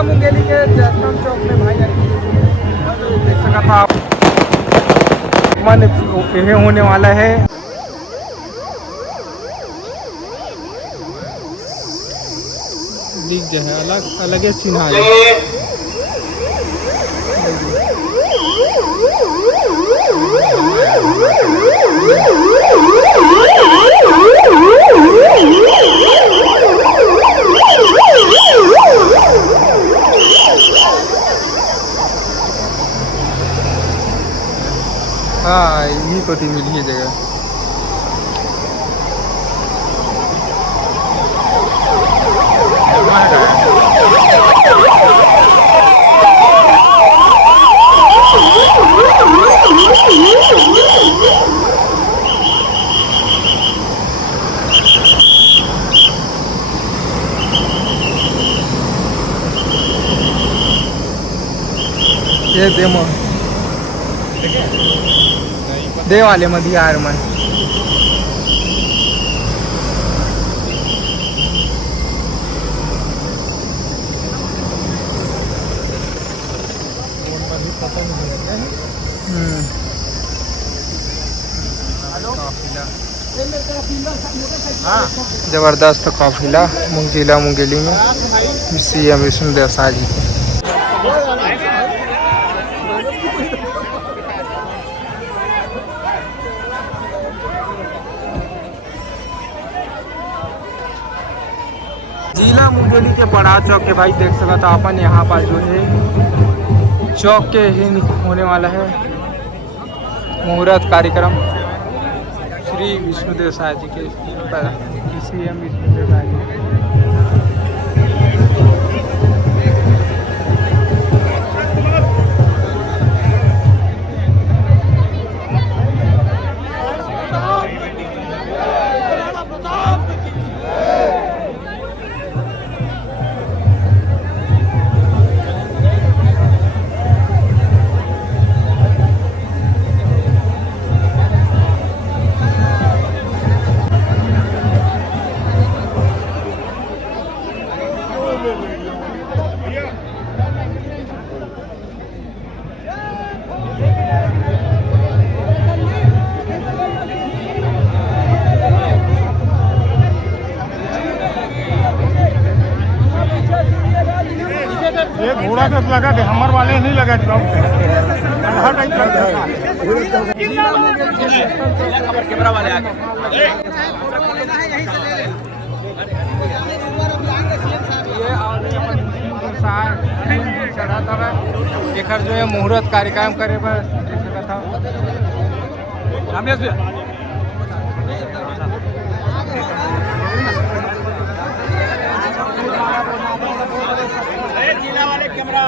जिला मुंगेली के जयस्तंभ चौक में भाई देख सका था मन यह होने वाला है। दिख जो है अलग अलग सीन आ जाए। हाँ यही को मिली है जगह। ये डेमो दे वाले मध्ये यार मन जबरदस्त काफिला जिला मुंगेली में सीएम विष्णुदेव शाह जी के। जिला मुंगेली के बड़ा चौक के भाई देख सका था अपन यहाँ पर जो है चौक के ही होने वाला है मुहूर्त कार्यक्रम श्री विष्णुदेव शाह जी के सीएम विष्णुदेव शाह जी। एक घोड़ा से लगा के हमर वाले नहीं लगा चौक कैमरा वाले आगे एकर जो है मुहूर्त कार्यक्रम करे पर जिला वाले कैमरा